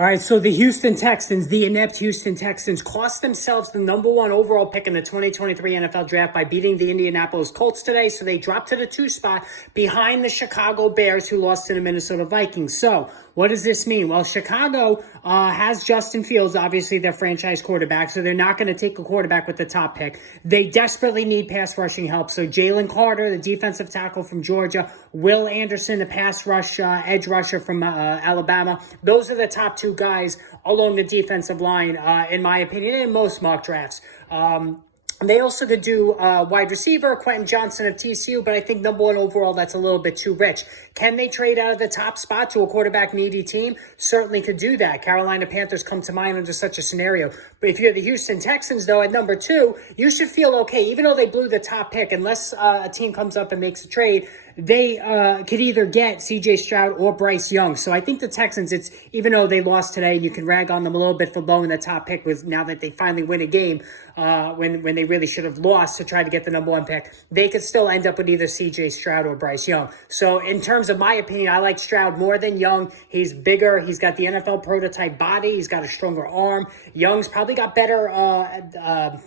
All right, so the Houston Texans, the inept Houston Texans, cost themselves the #1 overall pick in the 2023 NFL Draft by beating the Indianapolis Colts today. So they dropped to the 2 spot behind the Chicago Bears, who lost to the Minnesota Vikings. So what does this mean? Well, Chicago has Justin Fields, obviously their franchise quarterback, so they're not going to take a quarterback with the top pick. They desperately need pass rushing help. So Jalen Carter, the defensive tackle from Georgia, Will Anderson, the pass rush edge rusher from Alabama. Those are the top 2 guys along the defensive line, in my opinion, in most mock drafts. They also could do wide receiver, Quentin Johnson of TCU, but I think #1 overall, that's a little bit too rich. Can they trade out of the top spot to a quarterback-needy team? Certainly could do that. Carolina Panthers come to mind under such a scenario. But if you're the Houston Texans, though, at #2, you should feel okay. Even though they blew the top pick, unless a team comes up and makes a trade, they could either get C.J. Stroud or Bryce Young. So I think the Texans, even though they lost today, you can rag on them a little bit for blowing the top pick now that they finally win a game when they really should have lost to try to get the #1 pick. They could still end up with either C.J. Stroud or Bryce Young. So in terms of my opinion, I like Stroud more than Young. He's bigger. He's got the NFL prototype body. He's got a stronger arm. Young's probably got better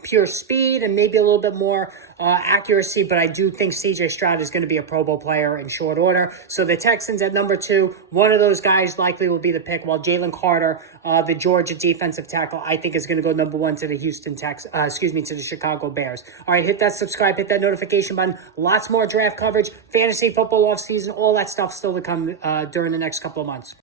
pure speed and maybe a little bit more accuracy, but I do think C.J. Stroud is going to be a Pro Bowl player in short order. So the Texans at #2, one of those guys likely will be the pick, while Jalen Carter, the Georgia defensive tackle, I think is going to go #1 to the to the Chicago Bears. All right, hit that subscribe, hit that notification button. Lots more draft coverage, fantasy football offseason, all that stuff still to come during the next couple of months.